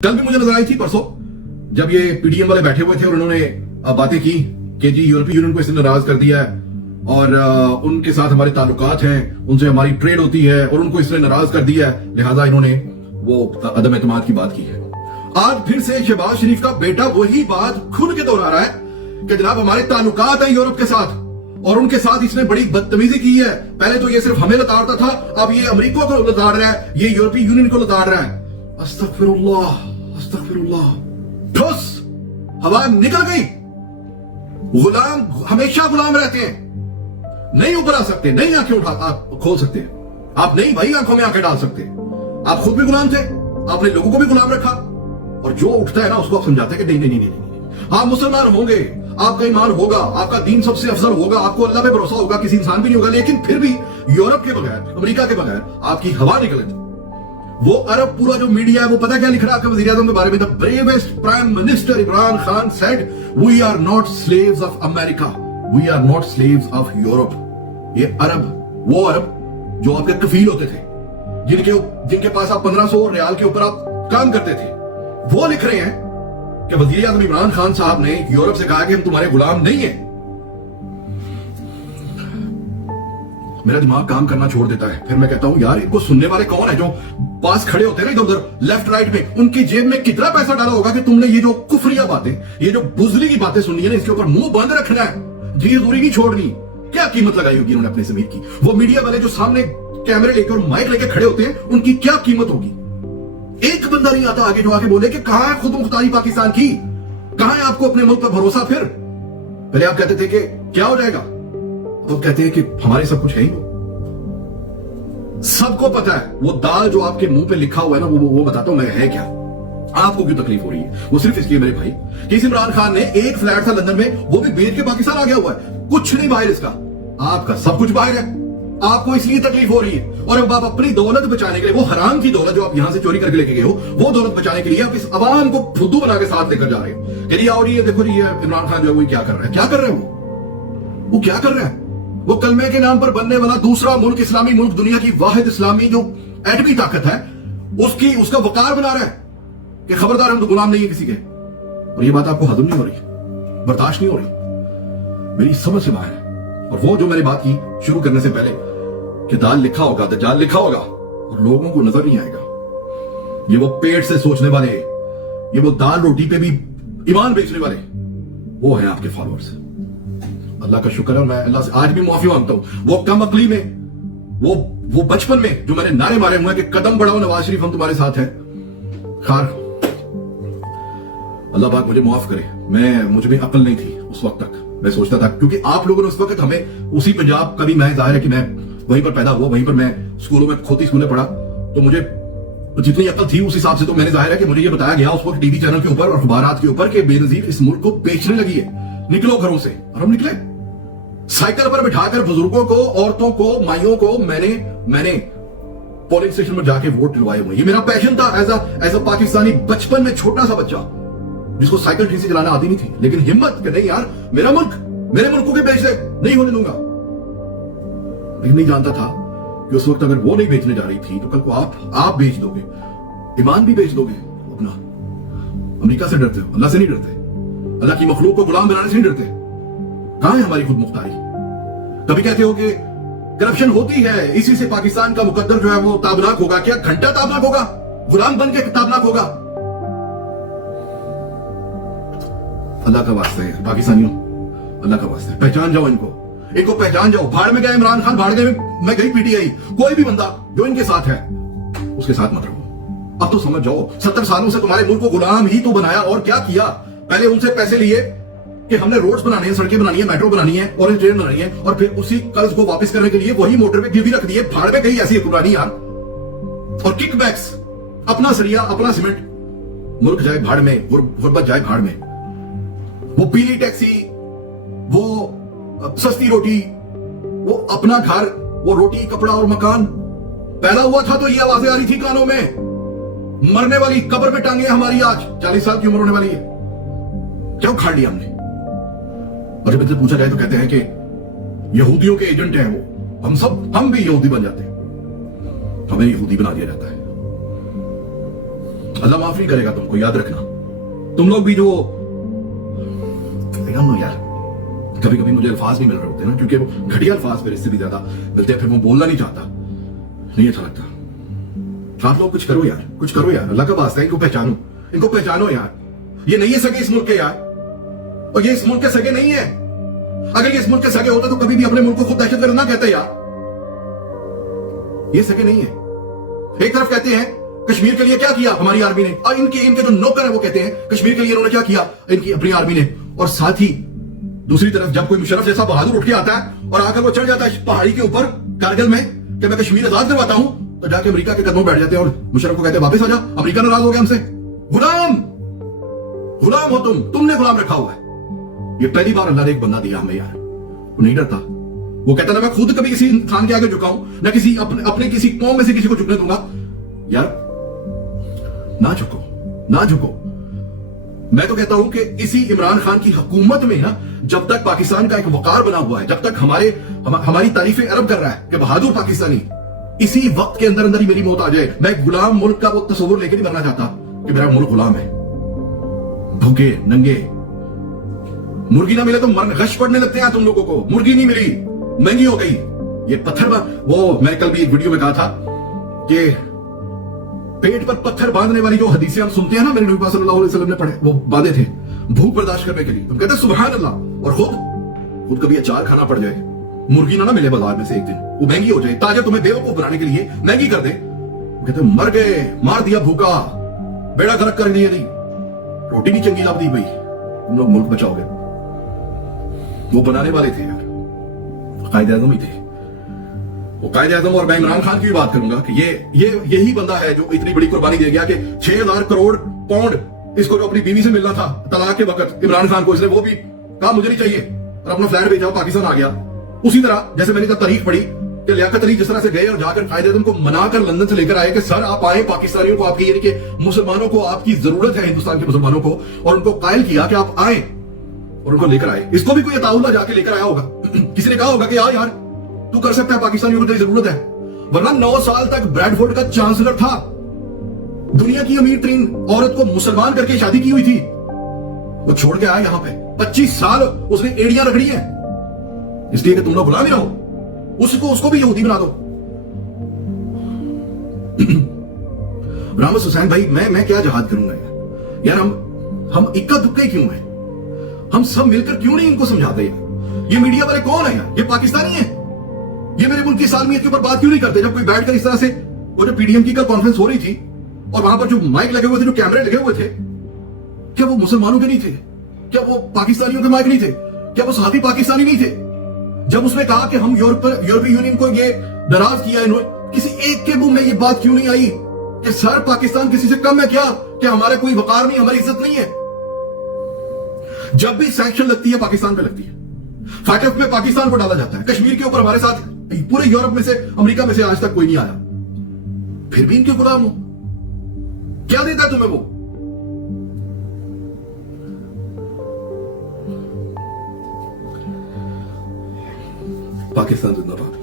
कल भी मुझे नजर आई थी परसों जब ये पीडीएम वाले बैठे हुए थे और उन्होंने बातें की कि जी यूरोपीय यूनियन को इसने नाराज कर दिया है और उनके साथ हमारे ताल्लुकात हैं, उनसे हमारी ट्रेड होती है और उनको इसने नाराज कर दिया है, लिहाजा इन्होंने वो अदम एतमाद की बात की है। आज फिर से शहबाज शरीफ का बेटा वही बात खुल के दोहरा रहा है कि जनाब हमारे ताल्लुकात हैं यूरोप के साथ और उनके साथ इसने बड़ी बदतमीजी की है। पहले तो ये सिर्फ हमें लताड़ता था, अब ये अमेरिका को लताड़ रहा है, ये यूरोपीय यूनियन को लताड़ रहा है। अस्तगफिरुल्लाह, अस्तगफिरुल्लाह। ठोस हवा निकल गई। गुलाम हमेशा गुलाम रहते हैं, नहीं ऊपर आ सकते, नहीं आंखें उठा आप खोल सकते हैं, आप नहीं भाई आंखों में आंखें डाल सकते। आप खुद भी गुलाम थे, आपने लोगों को भी गुलाम रखा और जो उठता है ना उसको आप समझाते हैं कि नहीं नहीं नहीं नहीं, आप मुसलमान होंगे, आपका ईमान होगा, आपका दीन सबसे अफजल होगा, आपको अल्लाह पे भरोसा होगा, किसी इंसान भी नहीं होगा, लेकिन फिर भी यूरोप के बगैर, अमेरिका के बगैर आपकी हवा निकले। वो अरब पूरा जो मीडिया है वो पता क्या लिख रहा है आपके वज़ीर आज़म के बारे में? The bravest prime minister Imran Khan said we are not slaves of America, we are not slaves of Europe. ये अरब, वो अरब जो आपके कफील होते थे, जिनके पास आप 1500 रियाल के ऊपर आप काम करते थे, वो लिख रहे हैं कि वज़ीर आज़म इमरान खान साहब ने यूरोप से कहा कि हम तुम्हारे गुलाम नहीं है। मेरा दिमाग काम करना छोड़ देता है। फिर मैं कहता हूं यार इनको सुनने वाले कौन है जो पास खड़े होते हैं ना इधर उधर लेफ्ट राइट में, उनकी जेब में कितना पैसा डाला होगा कि तुमने ये जो कुफरिया बातें, ये जो बुजली की बातें सुननी है ना, इसके ऊपर मुंह बंद रखना है, जी दूरी नहीं छोड़नी। क्या कीमत लगाई होगी उन्होंने अपने जमीर की? वो मीडिया वाले जो सामने कैमरे लेकर और माइक लेकर खड़े होते हैं, उनकी क्या कीमत होगी? एक बंदा नहीं आता आगे जो आके बोले कि कहां है खुद मुख्तारी पाकिस्तान की, कहां है आपको अपने मुल्क पर भरोसा? फिर पहले आप कहते थे कि क्या हो जाएगा, तो कहते हैं कि हमारे सब कुछ है ही। सबको पता है वो दाल जो आपके मुंह पे लिखा हुआ है ना, वो बताता हूं मैं है क्या। आपको क्यों तकलीफ हो रही है? वो सिर्फ इसलिए मेरे भाई कि इस इमरान खान ने एक फ्लैट था लंदन में, वो भी बेच के पाकिस्तान आ गया हुआ है। कुछ नहीं बाहर इसका, आपका सब कुछ बाहर है। आपको इसलिए तकलीफ हो रही है और अब आप अपनी दौलत बचाने के लिए, वो हराम की दौलत जो आप यहां से चोरी करके लेके गए हो, वो दौलत बचाने के लिए आप इस अवाम को फुद्दू बना के साथ लेकर जा रहे हो कि आओ ये देखो जी इमरान खान जो है वो क्या कर रहा है। क्या कर रहे हैं वो क्या कर रहा है? वो कलमे के नाम पर बनने वाला दूसरा मुल्क, इस्लामी मुल्क, दुनिया की वाहिद इस्लामी जो एटमी ताकत है, उसका वकार बना रहा है कि खबरदार हम तो गुलाम नहीं है किसी के। और ये बात आपको हजम नहीं हो रही, बर्दाश्त नहीं हो रही, मेरी समझ से बाहर है। और वो जो मैंने बात की शुरू करने से पहले कि दाल लिखा होगा, दज्जाल लिखा होगा और लोगों को नजर नहीं आएगा। ये वो पेट से सोचने वाले, ये वो दाल रोटी पे भी ईमान बेचने वाले, वो है आपके फॉलोअर्स। अल्लाह का शुक्र है, मैं अल्लाह से आज भी माफी मांगता हूं। वो कम अकली में, वो बचपन में जो मैंने नारे मारे हुए हैं कि कदम बढ़ाओ नवाज शरीफ, हम तुम्हारे साथ हैं। खार अल्लाह पाक मुझे माफ करे, मुझे भी अकल नहीं थी उस वक्त तक। मैं सोचता था क्योंकि आप लोगों ने उस वक्त हमें उसी पंजाब का भी, मैं जाहिर है कि मैं वहीं पर पैदा हुआ, वहीं पर मैं स्कूलों में खोती स्कूलें पढ़ा, तो मुझे जितनी अकल थी उस हिसाब से तो मैंने, जाहिर है कि मुझे ये बताया गया उस वक्त टीवी चैनल के ऊपर और अखबारात के ऊपर कि बेनजीर इस मुल्क को बेचने लगी है, निकलो घरों से। और हम निकले साइकिल पर बिठाकर बुजुर्गों को, औरतों को, माइयों को मैंने पोलिंग स्टेशन में जाके वोट दिलवाए हुए। ये मेरा पैशन था एज अ पाकिस्तानी, बचपन में छोटा सा बच्चा जिसको साइकिल ठीक से चलाना आती नहीं थी, लेकिन हिम्मत कि नहीं यार मेरा मुल्क, मेरे मुल्क को भी बेच दे, नहीं होने दूंगा। लेकिन नहीं जानता था कि उस वक्त अगर वो नहीं बेचने जा रही थी तो कल को आप बेच दोगे, ईमान भी बेच दोगे अपना। अमेरिका से डरते हो, अल्लाह से नहीं डरते, अल्लाह की मखलूक को गुलाम बनाने से नहीं डरते। कहां है हमारी खुद मुख्तारी? कभी कहते हो कि करप्शन होती है, इसी से पाकिस्तान का मुकद्दर जो है वो ताबनाक होगा। क्या घंटा ताबनाक होगा? गुलाम बन के ताबनाक होगा? अल्लाह का वास्ता है पाकिस्तानियों, अल्लाह का वास्ता है, पहचान जाओ इनको पहचान जाओ। भाड़ में गए इमरान खान, भाड़ गए मैं गई पीटीआई, कोई भी बंदा जो इनके साथ है उसके साथ मत रहो। अब तो समझ जाओ 70 सालों से तुम्हारे मुल्क को गुलाम ही तो बनाया और क्या किया? पहले उनसे पैसे लिए कि हमने रोड्स बनानी है, सड़कें बनानी है, मेट्रो बनानी है, ऑरेंज ट्रेन बनानी है, और फिर उसी कर्ज को वापस करने के लिए वही मोटरवे गिरवी रख दिए। भाड़ में गई ऐसी हुक्मरानी यार। और किकबैक्स, अपना सरिया, अपना सीमेंट, मुल्क जाए भाड़ में, गुर्बत जाए भाड़ में। वो पीली टैक्सी, वो सस्ती रोटी, वो अपना घर, वो रोटी, कपड़ा और मकान। पैदा हुआ था तो ये आवाजें आ रही थी कानों में, मरने वाली कब्र में टांगे हमारी आज 40 साल की उम्र होने वाली है। क्या उखाड़ लिया हमने? और जब इनसे पूछा जाए तो कहते हैं कि यहूदियों के एजेंट हैं वो, हम भी यहूदी बन जाते हैं, हमें यहूदी बना दिया जाता है। अल्लाह माफ नहीं करेगा तुमको, याद रखना। तुम लोग भी जो यार, कभी कभी मुझे अल्फाज नहीं मिल रहे होते ना, क्योंकि वो घटिया अल्फाज मेरे से भी ज्यादा मिलते हैं, फिर मैं बोलना नहीं चाहता, नहीं अच्छा लगता। आप लोग कुछ करो यार, कुछ करो यार, अल्लाह का वास्ता है, इनको पहचानो, इनको पहचानो यार। ये नहीं है सगे इस मुल्क के यार, और ये इस मुल्क के सगे नहीं है। अगर ये इस मुल्क के सगे होते तो कभी भी अपने मुल्क को खुद दहशतगर्द ना कहते यार। ये सगे नहीं है। एक तरफ कहते हैं कश्मीर के लिए क्या किया हमारी आर्मी ने, और इनके जो नौकर है वो कहते हैं कश्मीर के लिए इन्होंने क्या किया इनकी अपनी आर्मी ने। और साथ ही दूसरी तरफ जब कोई मुशर्रफ जैसा बहादुर उठ के आता है और आकर वो चढ़ जाता है पहाड़ी के ऊपर कारगिल में कि मैं कश्मीर आजाद करवाता हूं, तो जाके अमेरिका के कदमों बैठ जाते हैं और मुशर्रफ को कहते हैं वापस आ जा, अमेरिका नाराज हो गया हमसे। गुलाम, गुलाम हो तुमने गुलाम रखा हुआ है। ये पहली बार अल्लाह ने एक बंदा दिया हमें यार, वो नहीं डरता। वो कहता ना मैं खुद कभी किसी इंसान के आगे झुकाऊं, ना किसी अपने किसी कौम में से किसी को झुकने दूंगा। यार ना झुको, ना झुको। मैं तो कहता हूं कि इसी इमरान खान की हुकूमत में ना, जब तक पाकिस्तान का एक वकार बना हुआ है, जब तक हमारी तारीफें अरब कर रहा है कि बहादुर पाकिस्तानी, इसी वक्त के अंदर अंदर ही मेरी मौत आ जाए। मैं गुलाम मुल्क का वो तस्वुर लेकर नहीं मरना चाहता कि मेरा मुल्क गुलाम है, भूखे नंगे। मुर्गी ना मिले तो मरने गश पड़ने लगते हैं तुम लोगों को। मुर्गी नहीं मिली, महंगी हो गई। ये पत्थर, वो मैं कल भी एक वीडियो में कहा था कि पेट पर पत्थर बांधने वाली जो हदीसें हम सुनते हैं ना, मेरे नबी पाक सल्लल्लाहु अलैहि वसल्लम ने पढ़े, वो बांधे थे भूख बर्दाश्त करने के लिए। तुम कहते सुभान अल्लाह, और खुद कभी अचार खाना पड़ जाए, मुर्गी ना मिले बाजार में से एक दिन, वो महंगी हो जाए, ताजा तुम्हें बेवकूफ बनाने के लिए महंगी कर दे, कहते मर गए, मार दिया भूखा, बेड़ा गर्क कर दिया, नहीं रोटी नहीं चंगी लाभ दी भाई, तुम लोग मुल्क बचाओगे। वो बनाने वाले थे यार, कायदे आज़म ही थे वो, कायदे आज़म। और मैं इमरान खान की भी बात करूंगा कि यही बंदा है जो इतनी बड़ी कुर्बानी दे गया कि 6,000 करोड़ पाउंड इसको जो अपनी बीवी से मिलना था तलाक के वक्त, इमरान खान को, इसने वो भी कहा मुझे नहीं चाहिए और अपना फ्लैट भेजा, पाकिस्तान आ गया। उसी तरह जैसे मैंने कहा तारीख पढ़ी कि लियाकत अली जिस तरह से गए और जाकर कायदे आज़म को मनाकर लंदन से लेकर आए कि सर आप आए, पाकिस्तानियों को आपकी, यानी कि मुसलमानों को आपकी जरूरत है, हिंदुस्तान के मुसलमानों को, और उनको कायल किया कि आप आए और उनको लेकर आए। इसको भी कोई अताउल्ला जाके लेकर आया होगा, किसी ने कहा होगा कि यार तू कर सकता है, पाकिस्तानियों को तेरी जरूरत है। वरना 9 साल तक ब्रैडफोर्ड का चांसलर था, दुनिया की अमीर तरीन औरत को मुसलमान करके शादी की हुई थी, वो छोड़ के आया यहां पे। 25 साल उसने एड़ियां रगड़ी हैं, इसलिए कि तुम लोग गुलाम ही रहो, उसको भी यहूदी बना दो। रामस हुसैन भाई, मैं क्या जहाद करूंगा यार। हम इक्का दुक्का ही क्यों है? हम सब मिलकर क्यों नहीं इनको समझाते यार? ये मीडिया वाले कौन है यार? ये पाकिस्तानी है। ये मेरे मुल्क की सालमियत के ऊपर बात क्यों नहीं करते? जब कोई बैठकर इस तरह से, वो जो पीडीएम की कल कॉन्फ्रेंस हो रही थी और वहां पर जो माइक लगे हुए थे, जो कैमरे लगे हुए थे, क्या वो मुसलमानों के नहीं थे? क्या वो पाकिस्तानियों के माइक नहीं थे? क्या वो सहाफी पाकिस्तानी नहीं थे? जब उसने कहा कि हम यूरोपीय यूनियन को ये नाराज किया, इन्होंने, किसी एक के मुंह में ये बात क्यों नहीं आई कि सर पाकिस्तान किसी से कम है क्या? क्या हमारे कोई वकार नहीं, हमारी इज्जत नहीं है? जब भी सैंक्शन लगती है पाकिस्तान पे लगती है, फाटक में पाकिस्तान को डाला जाता है। कश्मीर के ऊपर हमारे साथ पूरे यूरोप में से, अमेरिका में से आज तक कोई नहीं आया, फिर भी इनके गुलाम हो। क्या देता है तुम्हें वो? पाकिस्तान जिंदाबाद।